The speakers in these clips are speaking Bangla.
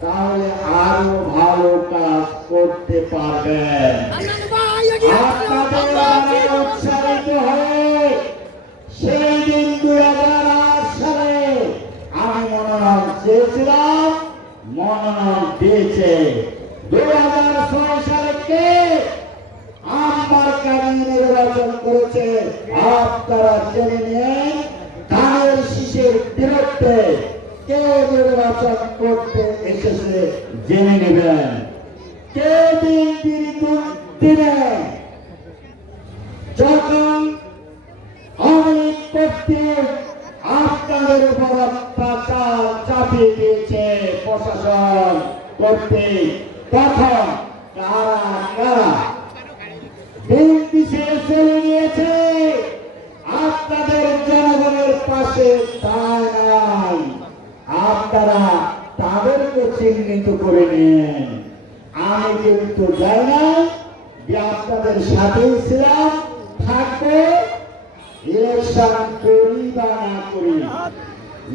তাহলে আরও ভালো কাজ করতে পারবেন। আপনাদের দ্বারা উৎসাহিত হয়ে সেই দিন দুই হাজার আট সালে আমি মনোনয়ন চেয়েছিলাম মনোনয়ন দিয়েছে দুই হাজার ছয় সালে কে আমার কানে নির্বাচন করেছে আপনারা জেনে নিন ধানের শীষের বিরুদ্ধে কে নির্বাচন এসেছে। জেনে নেবেন। কে দিনে যখন অনেক করতে আপনাদের উপর অত্যাচার চাপিয়ে দিয়েছে প্রশাসন করতে তখন কারা কারা? বিএনপি ছেড়ে চলে গিয়েছে আপনাদের জনগণের পাশে তাই নাই আপনারা চিহ্নিত করে নেন। আমি কিন্তু যাই না, যে আপনাদের সাথেই ছিলাম, থাকব, ইলেকশন করি বা না করি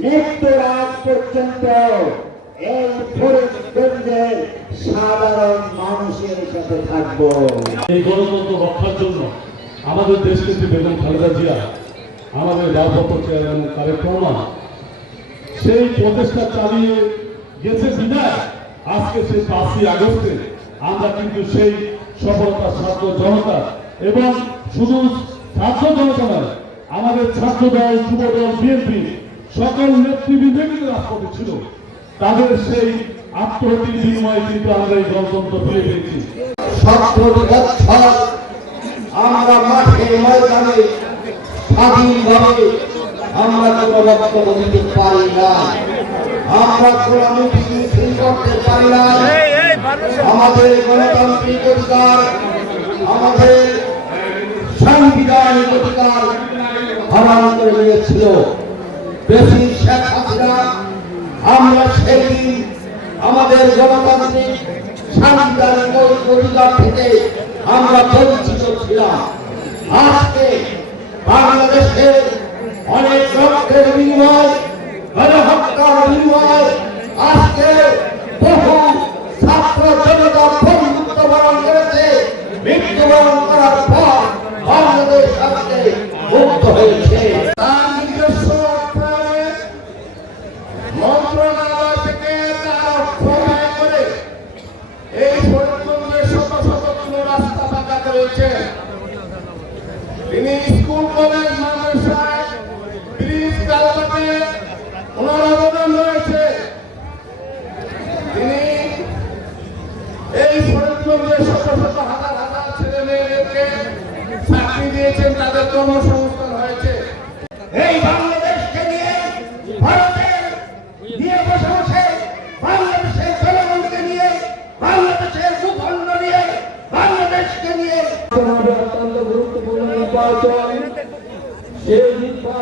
মৃত্যুর পর্যন্ত এই সাধারণ মানুষের সাথে থাকব। এই গণতন্ত্র রক্ষার জন্য আমাদের যে বেগম খালেদা জিয়া, আমাদের ভারপ্রাপ্ত চেয়ারম্যান তারেক রহমান সেই প্রচেষ্টা চালিয়ে আজকে সেই পাঁচই আগস্টে আমরা কিন্তু সেই সফলতা ছাত্র জনতা এবং শুধু ছাত্র জনতা নয়, আমাদের ছাত্র দল, যুব দল বিএনপি সকল নেতৃবৃন্দ কিন্তু রাজপথে ছিল। তাদের সেই আত্মহতির বিনিময়ে কিন্তু আমরা এই গণতন্ত্র ফিরে পেয়েছি আমরা মাঠে, ময়দানে স্বাধীনভাবে আমরা কোনো বক্তব্য দিতে পারি না। আমরা মিটিং মিছিল করতে পারি না আমাদের গণতান্ত্রিক অধিকার, আমাদের সাংবিধানিক অধিকার হরণ করে বেশি শেখ হাসিনা, আমরা সেদিন আমাদের গণতান্ত্রিক সাংবিধানিক অধিকার থেকে আমরা বঞ্চিত ছিলাম। আজকে বাংলাদেশের অনেক রক্তের বিনিময় গণহত্যার তিনি স্কুল কলেজ এই ফরিদগঞ্জে শত শত ছেলে মেয়েদেরকে চাকরি দিয়েছেন, তাদের কর্মসংস্থান হয়েছে। এই বাংলাদেশকে নিয়ে ভারতের নিয়ে বসে বসে বাংলাদেশের জনগণকে নিয়ে বাংলাদেশের ভূখণ্ড নিয়ে বাংলাদেশকে নিয়ে অত্যন্ত গুরুত্বপূর্ণ নির্বাচন সেই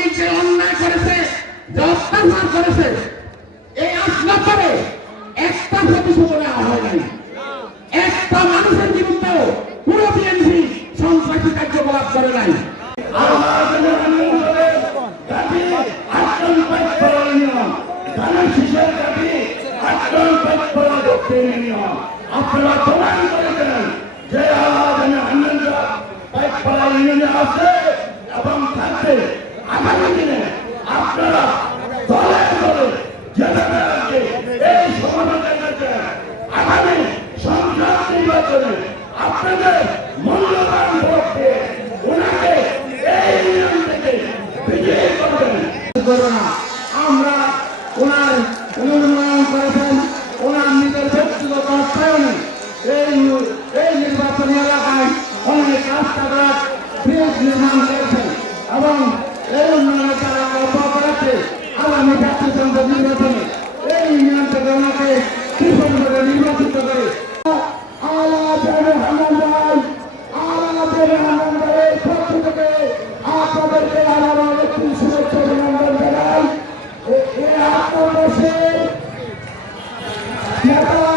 আওয়ামী যে অন্যায় করেছে যে করেছে, এই আসলা পরে একটা প্রতিশোধ নেওয়া হয় নাই। একটা মানুষের বিরুদ্ধে পুরো বিএনপি সন্ত্রাসী কার্যকলাপ করে নাই। আপনারা প্রমাণ করেছেন যে পাইকপাড়া ইউনিয়নে আছে এবং থাকবে। আগামী দিনে আপনারা দলে দলে জনগণকে এই সমাধানের আমরা ওনার অনুমোদন করেছেন ওনার নিজের এই এই নির্বাচনী এলাকায় অনেক রাস্তাঘাট ব্রিজ নির্মাণ করেছেন এই উন্নয়নে তারা অব্যাহত রাখতে আগামী জাতিতন্ত্র নির্বাচনে এই ইউনিয়ন থেকে ওনাকে ত্রিপুরা করে নির্বাচিত করে। আপনাদেরকে